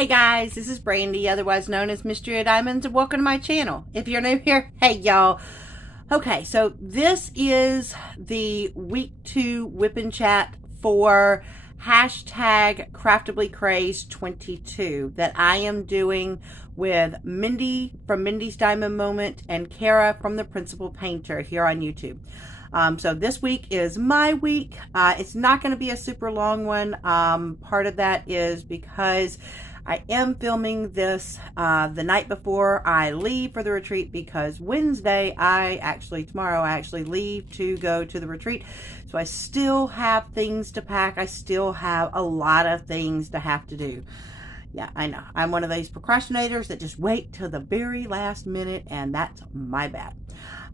Hey guys, this is Brandy, otherwise known as Mystery of Diamonds, and welcome to my channel. If you're new here, hey y'all. Okay, so this is the week 2 Whip and Chat for hashtag Craftibly Craze 22 that I am doing with Mindy from Mindy's Diamond Moment and Kara from The Principal Painter here on YouTube. So this week is my week. It's not going to be a super long one. Part of that is because I am filming this the night before I leave for the retreat, because Wednesday, tomorrow I actually leave to go to the retreat. So I still have things to pack. I still have a lot of things to have to do. Yeah, I know. I'm one of these procrastinators that just wait till the very last minute, and that's my bad.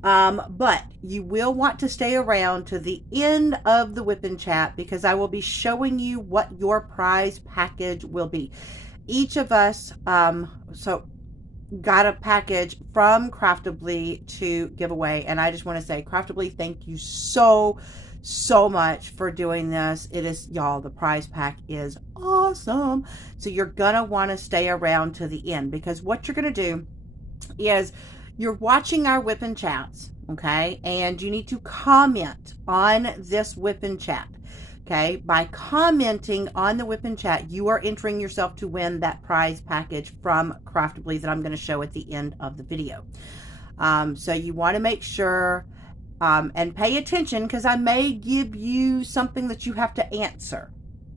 But you will want to stay around to the end of the Whip and Chat, because I will be showing you what your prize package will be. Each of us got a package from Craftibly to give away, and I just want to say, Craftibly, thank you so much for doing this. It is, y'all, the prize pack is awesome. So you're gonna want to stay around to the end, because what you're gonna do is you're watching our Whip and Chats, okay, and you need to comment on this Whip and Chat. Okay, by commenting on the Whip and Chat, you are entering yourself to win that prize package from Craftibly that I'm going to show at the end of the video. So you want to make sure and pay attention, because I may give you something that you have to answer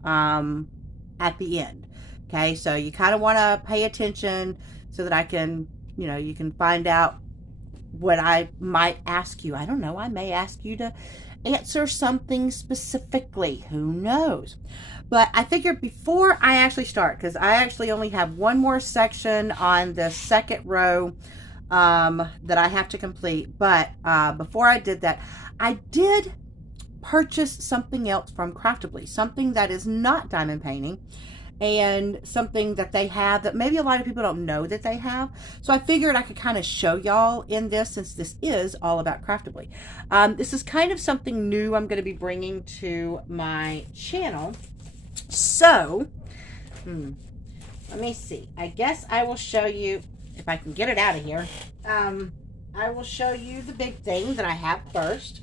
at the end. Okay, so you kind of want to pay attention so that I can, you can find out what I might ask you. I don't know, I may ask you to answer something specifically, who knows. But I figured before I actually start, because I actually only have one more section on the second row that I have to complete, but before I did that, I did purchase something else from Craftibly, something that is not diamond painting, and something that they have that maybe a lot of people don't know that they have. So I figured I could kind of show y'all in this, since this is all about Craftibly. This is kind of something new I'm going to be bringing to my channel. So, let me see. I guess I will show you, if I can get it out of here. I will show you the big thing that I have first.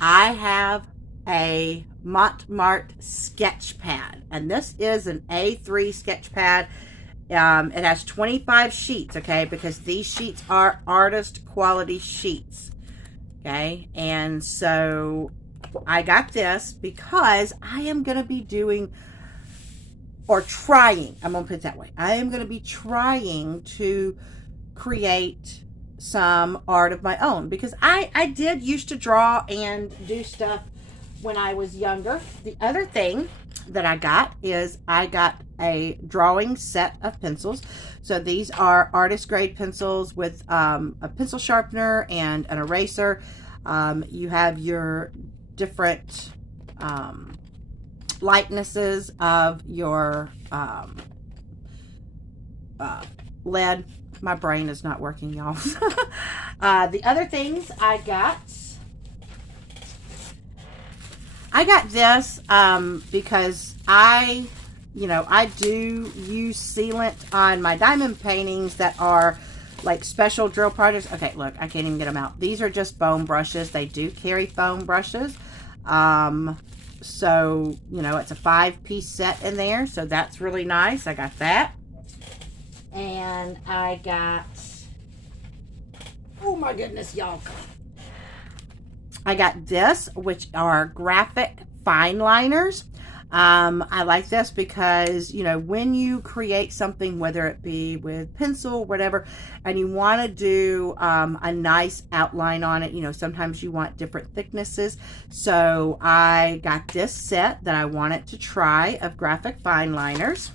I have a Montmartre sketch pad, and this is an A3 sketch pad. It has 25 sheets, okay, because these sheets are artist quality sheets, okay. And so I got this because I am going to be doing, or trying, I'm going to put it that way, I am going to be trying to create some art of my own, because I did used to draw and do stuff when I was younger. The other thing that I got is I got a drawing set of pencils. So these are artist grade pencils with a pencil sharpener and an eraser. You have your different likenesses of your lead. My brain is not working, y'all. The other things I got this because I do use sealant on my diamond paintings that are like special drill projects. Okay, look, I can't even get them out. These are just foam brushes. They do carry foam brushes. So, it's a 5-piece set in there. So that's really nice. I got that. And I got, oh my goodness, y'all. I got this, which are graphic fine liners. I like this because, when you create something, whether it be with pencil, whatever, and you want to do a nice outline on it, sometimes you want different thicknesses. So I got this set that I wanted to try of graphic fine liners.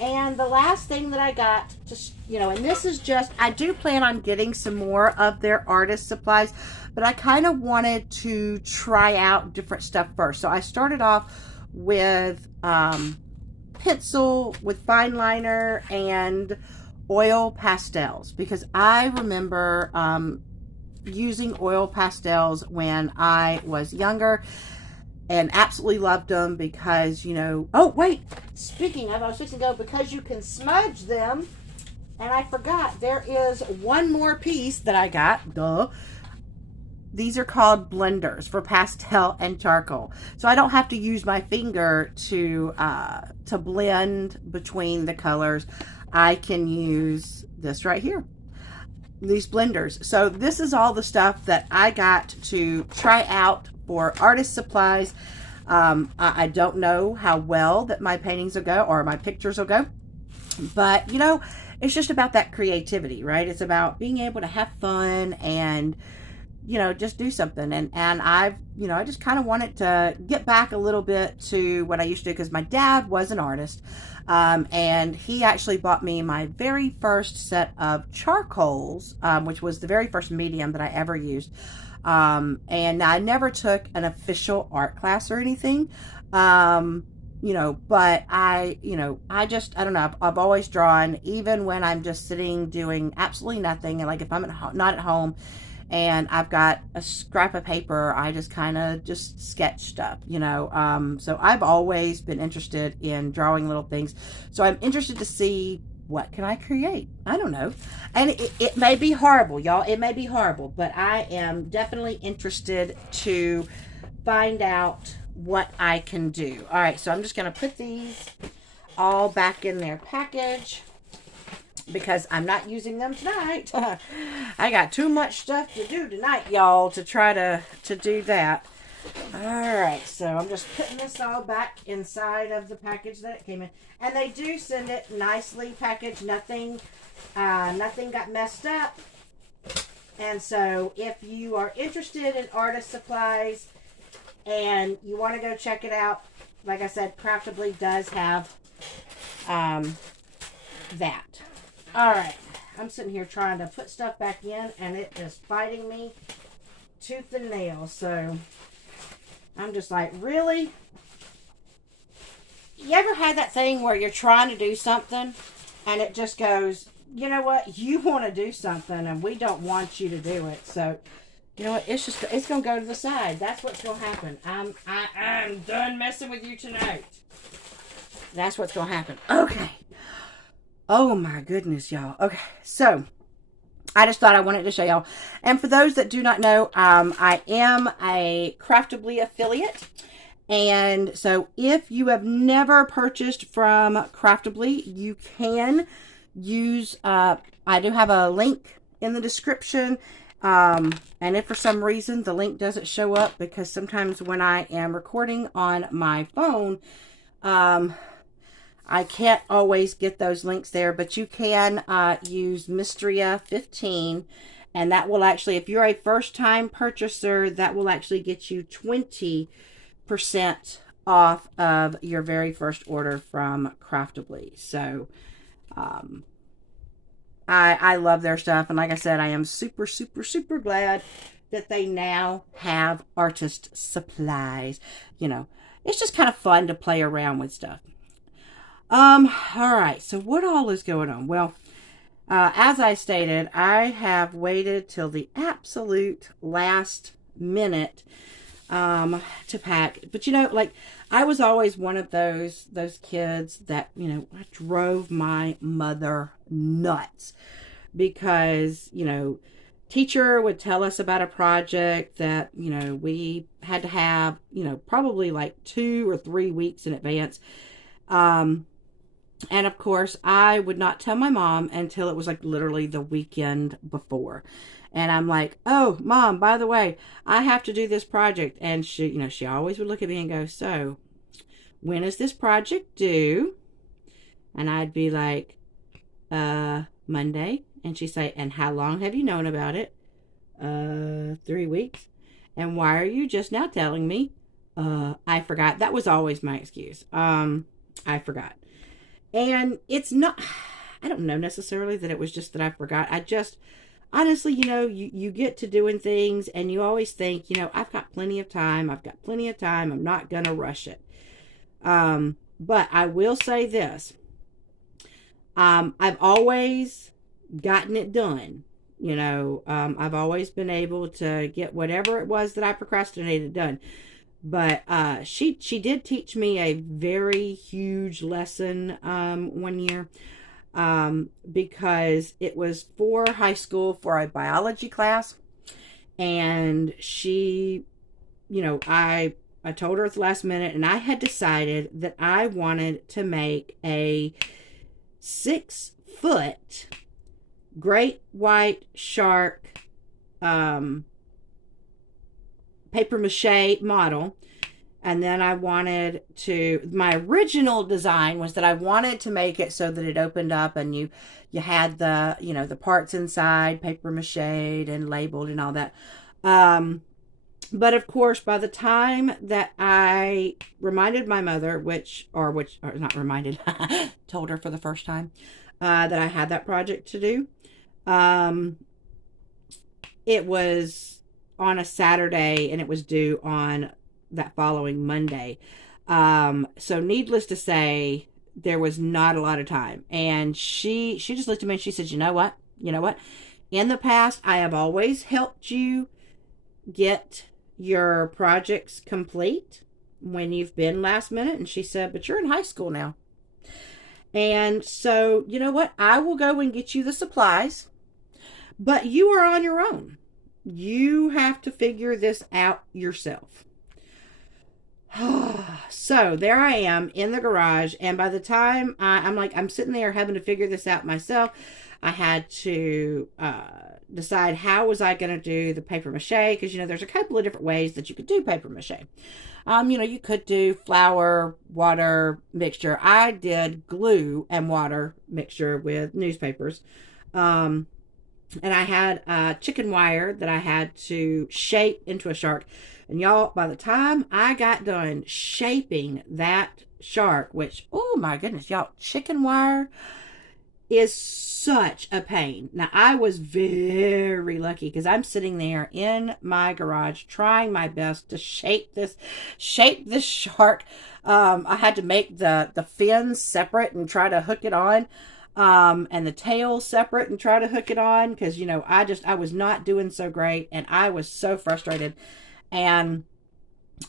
And the last thing that I got, just, and this is just, I do plan on getting some more of their artist supplies, but I kind of wanted to try out different stuff first. So I started off with pencil with fine liner and oil pastels, because I remember using oil pastels when I was younger. and absolutely loved them because, oh, wait, speaking of, I was fixing to go, because you can smudge them, and I forgot, there is one more piece that I got, duh. These are called blenders for pastel and charcoal. So I don't have to use my finger to blend between the colors. I can use this right here, these blenders. So this is all the stuff that I got to try out for artist supplies. I don't know how well that my paintings will go or my pictures will go, but it's just about that creativity, right? It's about being able to have fun and just do something. And I just kind of wanted to get back a little bit to what I used to do, because my dad was an artist. And he actually bought me my very first set of charcoals, which was the very first medium that I ever used. And I never took an official art class or anything. But I don't know. I've always drawn, even when I'm just sitting doing absolutely nothing. And like if I'm not at home, and I've got a scrap of paper, I just kind of just sketch stuff, so I've always been interested in drawing little things. So I'm interested to see, what can I create? I don't know. And it may be horrible, y'all. It may be horrible, but I am definitely interested to find out what I can do. All right, so I'm just going to put these all back in their package, because I'm not using them tonight. I got too much stuff to do tonight, y'all, to try to do that. All right, so I'm just putting this all back inside of the package that it came in. And they do send it nicely packaged. Nothing got messed up. And so if you are interested in artist supplies and you want to go check it out, like I said, Craftibly does have that. All right, I'm sitting here trying to put stuff back in, and it is fighting me tooth and nail. So I'm just like, really? You ever had that thing where you're trying to do something and it just goes, you know what? You want to do something and we don't want you to do it. So, you know what? It's going to go to the side. That's what's going to happen. I'm done messing with you tonight. That's what's going to happen. Okay. Oh my goodness, y'all. Okay, so I just thought I wanted to show y'all. And for those that do not know, I am a Craftibly affiliate. And so if you have never purchased from Craftibly, you can use, I do have a link in the description. And if for some reason the link doesn't show up, because sometimes when I am recording on my phone, I can't always get those links there, but you can use Mystria 15, and that will actually, if you're a first-time purchaser, that will actually get you 20% off of your very first order from Craftibly. So I love their stuff, and like I said, I am super, super, super glad that they now have artist supplies. It's just kind of fun to play around with stuff. All right, so what all is going on? Well, as I stated, I have waited till the absolute last minute to pack. But I was always one of those kids that, I drove my mother nuts, because, teacher would tell us about a project that, we had to have, probably like 2 or 3 weeks in advance. And of course, I would not tell my mom until it was like literally the weekend before. And I'm like, oh, Mom, by the way, I have to do this project. And she always would look at me and go, so when is this project due? And I'd be like, Monday. And she'd say, and how long have you known about it? 3 weeks. And why are you just now telling me? I forgot. That was always my excuse. I forgot. And it's not, I don't know necessarily that it was just that I forgot. I just, honestly, you get to doing things and you always think, I've got plenty of time. I'm not going to rush it. But I will say this. I've always gotten it done. I've always been able to get whatever it was that I procrastinated done. But she did teach me a very huge lesson one year, because it was for high school for a biology class. And she, I told her at the last minute, and I had decided that I wanted to make a 6-foot great white shark paper mache model. And then I wanted to, my original design was that I wanted to make it so that it opened up and you had the, the parts inside paper mache and labeled and all that. But of course, by the time that I reminded my mother, or not reminded, told her for the first time, that I had that project to do, it was on a Saturday and it was due on that following Monday. So needless to say, there was not a lot of time. And she just looked at me and she said, you know what? In the past, I have always helped you get your projects complete when you've been last minute. And she said, but you're in high school now. And so, you know what? I will go and get you the supplies, but you are on your own. You have to figure this out yourself. So there I am in the garage, and by the time I'm sitting there having to figure this out myself, I had to decide how was I going to do the paper mache, because there's a couple of different ways that you could do paper mache. You could do flour, water mixture. I did glue and water mixture with newspapers. And I had chicken wire that I had to shape into a shark. And y'all, by the time I got done shaping that shark, which, oh my goodness, y'all, chicken wire is such a pain. Now, I was very lucky because I'm sitting there in my garage trying my best to shape this shark. I had to make the fins separate and try to hook it on. And the tail separate and try to hook it on, because I was not doing so great and I was so frustrated. And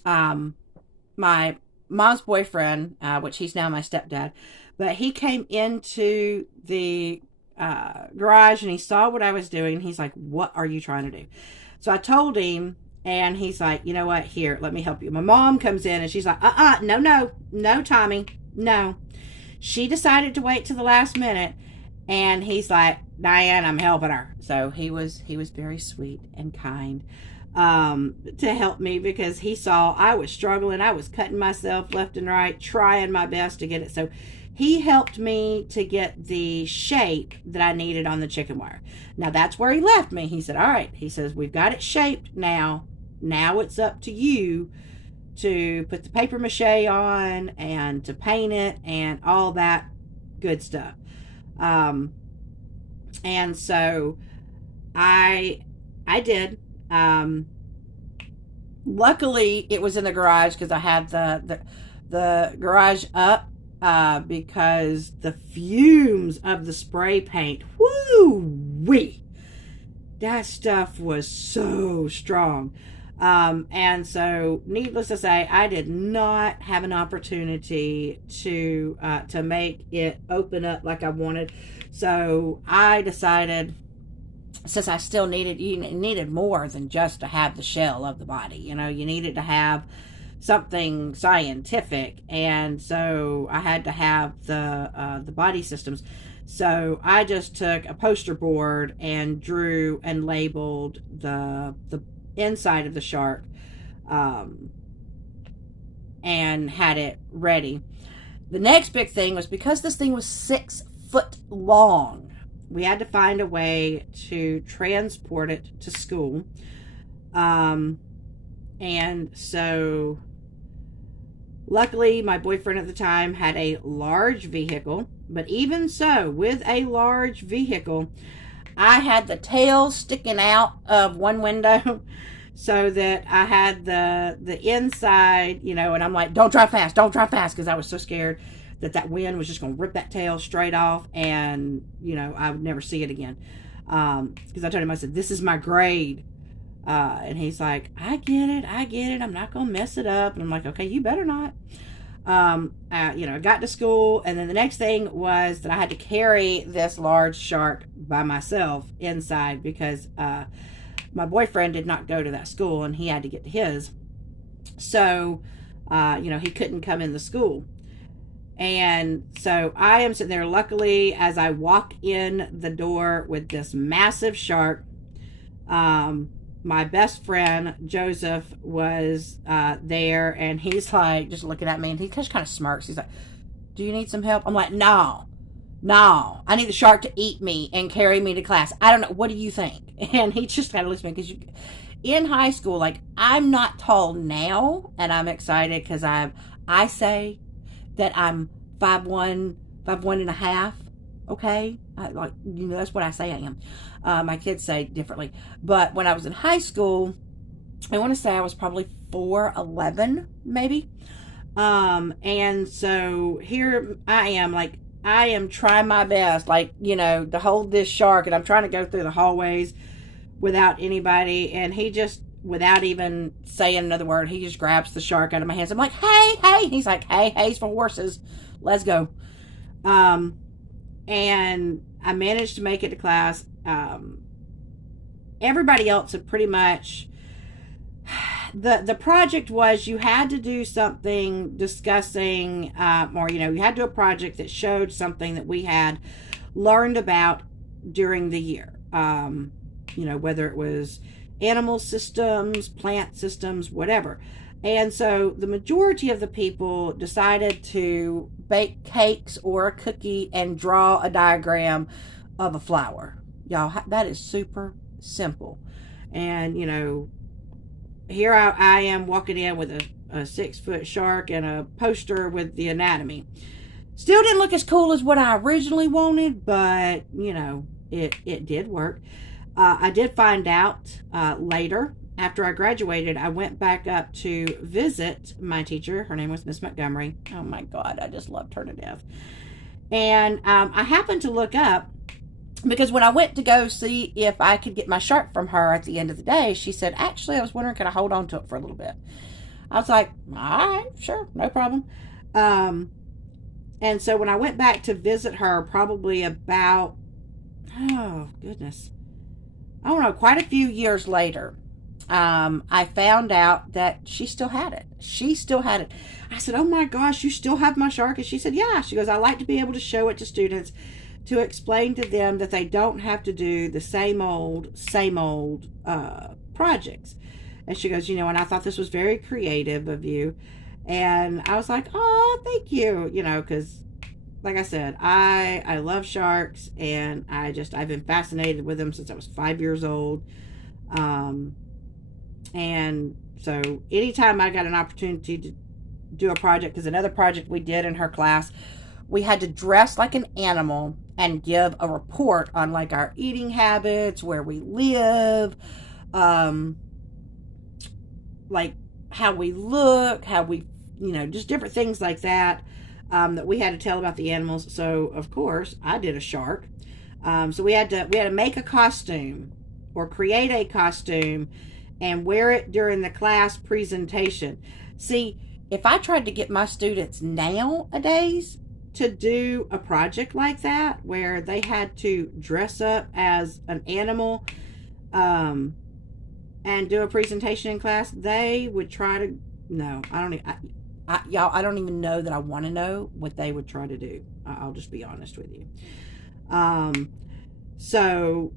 my mom's boyfriend, which he's now my stepdad, but he came into the garage and he saw what I was doing. He's like, what are you trying to do? So I told him, and he's like, you know what, here, let me help you. My mom comes in and she's like, no, Tommy, no. She decided to wait to the last minute, and he's like, Diane, I'm helping her. So he was very sweet and kind to help me, because he saw I was struggling. I was cutting myself left and right, trying my best to get it. So he helped me to get the shape that I needed on the chicken wire. Now that's where he left me. He said, all right, he says, we've got it shaped now. Now it's up to you to put the paper mache on and to paint it and all that good stuff. And so I did. Luckily it was in the garage, because I had the garage up, because the fumes of the spray paint, woo-wee, that stuff was so strong. And so needless to say, I did not have an opportunity to make it open up like I wanted. So I decided, since I still needed more than just to have the shell of the body, you needed to have something scientific. And so I had to have the body systems. So I just took a poster board and drew and labeled the inside of the shark, and had it ready. The next big thing was, because this thing was 6 foot long, we had to find a way to transport it to school. And so luckily my boyfriend at the time had a large vehicle, but even so, with a large vehicle, I had the tail sticking out of one window, so that I had the inside, and I'm like, don't drive fast, because I was so scared that wind was just going to rip that tail straight off, and I would never see it again. Because I told him, I said, this is my grade. And he's like, I get it. I'm not going to mess it up. And I'm like, okay, you better not. I got to school, and then the next thing was that I had to carry this large shark by myself inside because my boyfriend did not go to that school, and he had to get to his. So, he couldn't come in the school. And so I am sitting there. Luckily, as I walk in the door with this massive shark, my best friend Joseph was there, and he's like just looking at me, and he just kind of smirks. He's like, do you need some help? I'm like, no, I need the shark to eat me and carry me to class. I don't know, what do you think? And he just kind of looks at me, because in high school, like, I'm not tall now, and I'm excited because I say that I'm 5'1", 5'1.5". Okay, that's what I say I am. My kids say differently, but when I was in high school, I want to say I was probably 4'11", maybe. And so here I am, like, I am trying my best, like, to hold this shark, and I'm trying to go through the hallways without anybody, and he just, without even saying another word, he just grabs the shark out of my hands. I'm like, hey. He's like, hey's for horses. Let's go. And I managed to make it to class. Everybody else had pretty much, the project was, you had to do something discussing, or, you had to do a project that showed something that we had learned about during the year. Whether it was animal systems, plant systems, whatever. And so the majority of the people decided to bake cakes or a cookie and draw a diagram of a flower. Y'all, that is super simple. And, here I am walking in with a 6-foot shark and a poster with the anatomy. Still didn't look as cool as what I originally wanted, but, it did work. I did find out later, after I graduated, I went back up to visit my teacher. Her name was Miss Montgomery. Oh my God, I just loved her to death. And I happened to look up, because when I went to go see if I could get my shark from her at the end of the day, she said, actually, I was wondering, could I hold on to it for a little bit? I was like, all right, sure, no problem. And so when I went back to visit her, probably about, oh goodness, I don't know, quite a few years later, I found out that she still had it. I said, oh my gosh, you still have my shark? And she said, yeah. She goes, I like to be able to show it to students, to explain to them that they don't have to do the same old projects. And she goes, and I thought this was very creative of you. And I was like, oh, thank you, because like I said, I love sharks, and I've been fascinated with them since I was 5 years old. And so anytime I got an opportunity to do a project, because another project we did in her class, we had to dress like an animal and give a report on, like, our eating habits, where we live, like how we look, how we, just different things like that, that we had to tell about the animals. So of course I did a shark. So we had to make a costume, or create a costume, and wear it during the class presentation. See, if I tried to get my students nowadays to do a project like that, where they had to dress up as an animal, and do a presentation in class, they would try to, no, y'all, I don't even know that I want to know what they would try to do. I'll just be honest with you. So,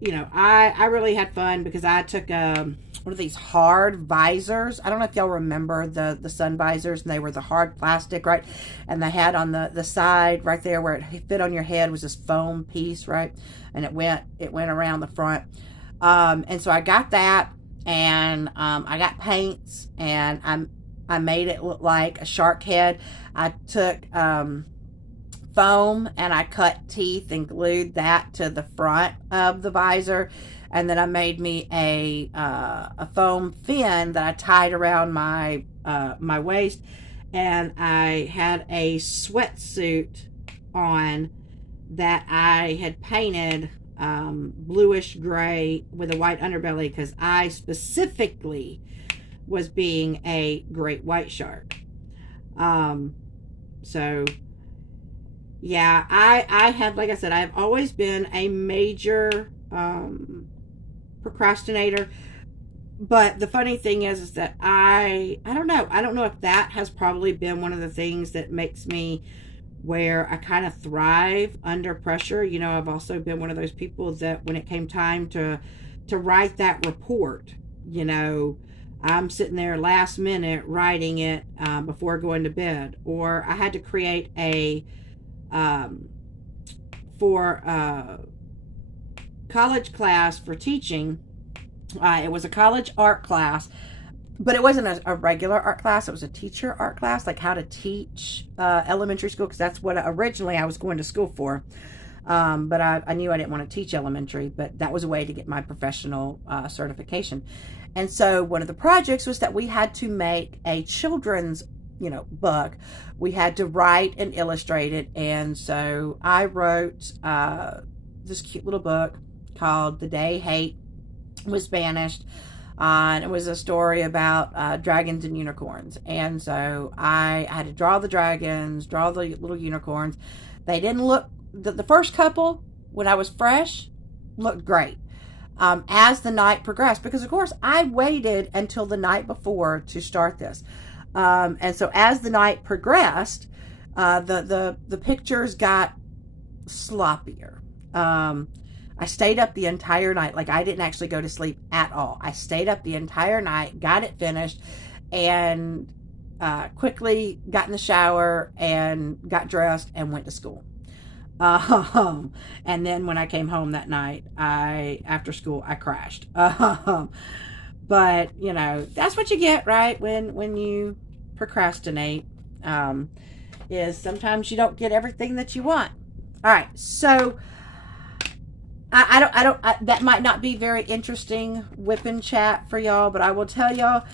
I really had fun, because I took one of these hard visors. I don't know if y'all remember the sun visors, and they were the hard plastic, right? And they had on the side right there where it fit on your head was this foam piece, right? And it went around the front. And so I got that, and I got paints, and I made it look like a shark head. I took foam, and I cut teeth and glued that to the front of the visor, and then I made me a foam fin that I tied around my my waist, and I had a sweatsuit on that I had painted bluish gray with a white underbelly, because I specifically was being a great white shark. So yeah, I have, like I said, I've always been a major procrastinator. But the funny thing is that I don't know if that has probably been one of the things that makes me where I kind of thrive under pressure. You know, I've also been one of those people that when it came time to write that report, you know, I'm sitting there last minute writing it before going to bed. Or I had to create a for college class for teaching. It was a college art class, but it wasn't a regular art class. It was a teacher art class, like how to teach elementary school, because that's what originally I was going to school for. But I knew I didn't want to teach elementary, but that was a way to get my professional certification. And so one of the projects was that we had to make a children's, you know, book. We had to write and illustrate it. And so I wrote this cute little book called The Day Hate Was Banished. And it was a story about dragons and unicorns. And so I had to draw the dragons, draw the little unicorns. They didn't look, the first couple, when I was fresh, looked great. As the night progressed, because of course I waited until the night before to start this. And so as the night progressed, the pictures got sloppier. I stayed up the entire night. Like, I didn't actually go to sleep at all. I stayed up the entire night, got it finished, and quickly got in the shower and got dressed and went to school. And then when I came home that night, after school, I crashed. But, you know, that's what you get, right? When you procrastinate, is sometimes you don't get everything that you want. All right. So that might not be very interesting whip and chat for y'all, but I will tell y'all,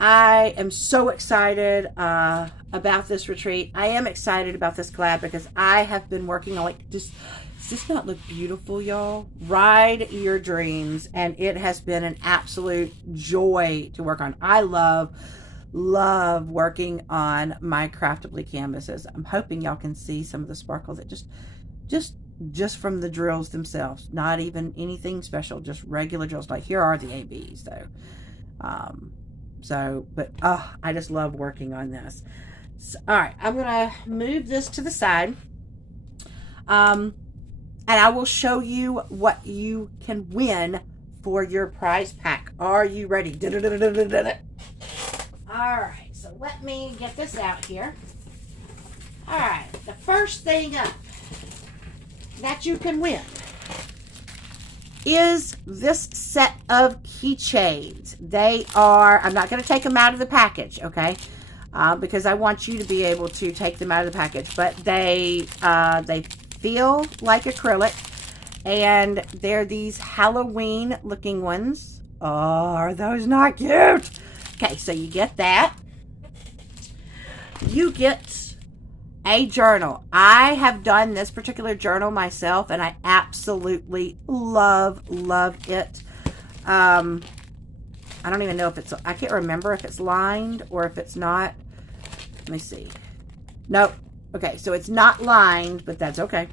I am so excited about this retreat. I am excited about this collab because I have been working on, like, does this not look beautiful, y'all? Ride Your Dreams. And it has been an absolute joy to work on. I love working on my Craftibly canvases. I'm hoping y'all can see some of the sparkle that just from the drills themselves, not even anything special, just regular drills. Like, here are the ABs though. But I just love working on this. So, all right, I'm gonna move this to the side, and I will show you what you can win for your prize pack. Are you ready? All right, so let me get this out here. All right, the first thing up that you can win is this set of keychains. They are, I'm not going to take them out of the package, okay? Because I want you to be able to take them out of the package. But they feel like acrylic, and they're these Halloween looking ones. Oh, are those not cute? Okay, so you get that. You get a journal. I have done this particular journal myself, and I absolutely love it. I don't even know if it's, I can't remember if it's lined or if it's not. Let me see. Nope. Okay, so it's not lined, but that's okay.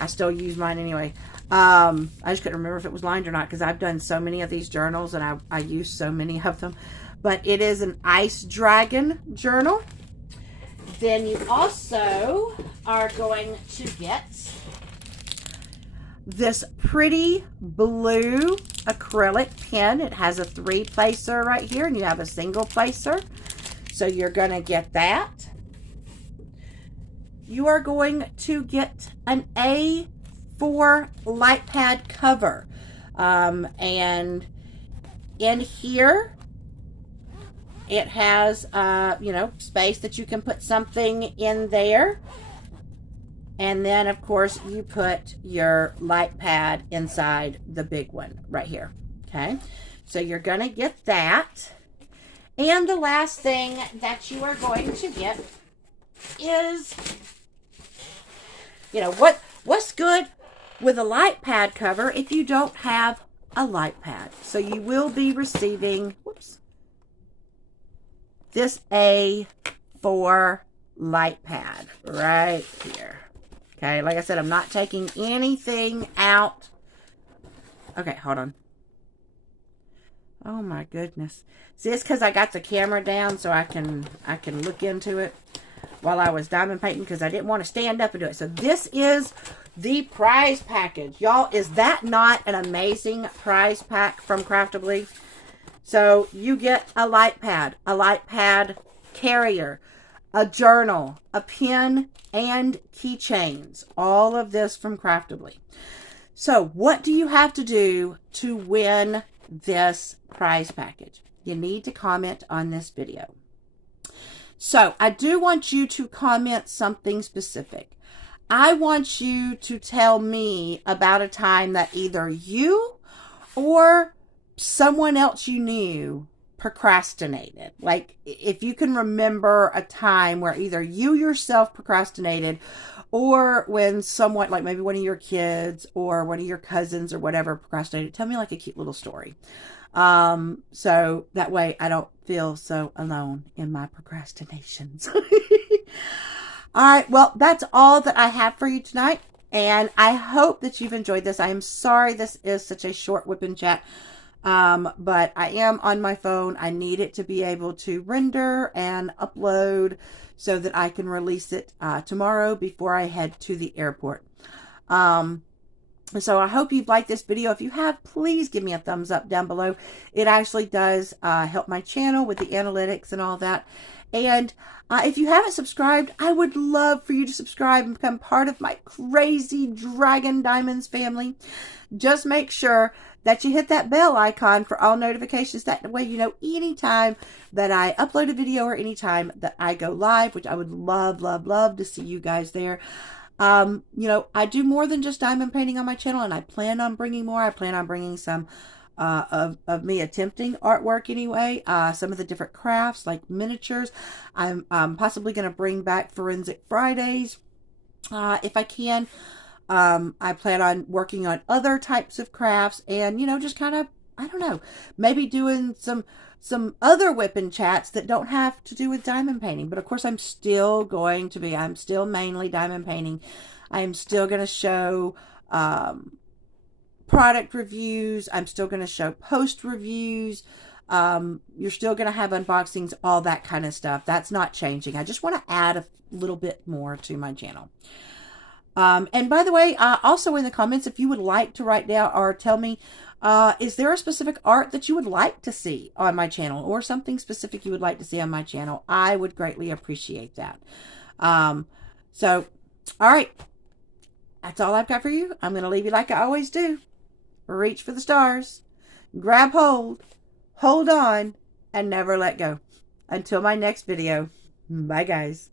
I still use mine anyway. I just couldn't remember if it was lined or not, because I've done so many of these journals and I use so many of them. But it is an ice dragon journal. Then you also are going to get this pretty blue acrylic pen. It has a 3-placer right here, and you have a single placer. So you're going to get that. You are going to get an A4 light pad cover. And in here, it has, you know, space that you can put something in there. And then, of course, you put your light pad inside the big one right here. Okay. So you're going to get that. And the last thing that you are going to get is, you know, what's good with a light pad cover if you don't have a light pad. So you will be receiving, whoops, this A4 light pad right here. Okay, like I said, I'm not taking anything out. Okay, hold on. Oh my goodness. See, it's because I got the camera down so I can look into it while I was diamond painting, because I didn't want to stand up and do it. So this is the prize package. Y'all, is that not an amazing prize pack from Craftibly? So you get a light pad carrier, a journal, a pen, and keychains. All of this from Craftibly. So what do you have to do to win this prize package? You need to comment on this video. So I do want you to comment something specific. I want you to tell me about a time that either you or someone else you knew procrastinated. Like, if you can remember a time where either you yourself procrastinated, or when someone, like maybe one of your kids or one of your cousins or whatever, procrastinated. Tell me like a cute little story. So that way I don't feel so alone in my procrastinations. All right, well, that's all that I have for you tonight, and I hope that you've enjoyed this. I am sorry this is such a short Whip and Chat, but I am on my phone. I need it to be able to render and upload so that I can release it tomorrow before I head to the airport. So I hope you've liked this video. If you have, please give me a thumbs up down below. It actually does help my channel with the analytics and all that. And if you haven't subscribed, I would love for you to subscribe and become part of my crazy Dragon Diamonds family. Just make sure that you hit that bell icon for all notifications. That way you know anytime that I upload a video or anytime that I go live, which I would love, love, love to see you guys there. You know, I do more than just diamond painting on my channel, and I plan on bringing more. I plan on bringing some of me attempting artwork anyway. Some of the different crafts like miniatures. I'm possibly going to bring back Forensic Fridays if I can. I plan on working on other types of crafts, and, you know, just kind of, I don't know, maybe doing some other Whip and Chats that don't have to do with diamond painting. But of course, I'm still mainly diamond painting. I'm still going to show product reviews. I'm still going to show post reviews. You're still going to have unboxings, all that kind of stuff. That's not changing. I just want to add a little bit more to my channel. And by the way, also in the comments, if you would like to write down or tell me, is there a specific art that you would like to see on my channel, or something specific you would like to see on my channel? I would greatly appreciate that. So, all right. That's all I've got for you. I'm going to leave you like I always do. Reach for the stars. Grab hold. Hold on. And never let go. Until my next video. Bye, guys.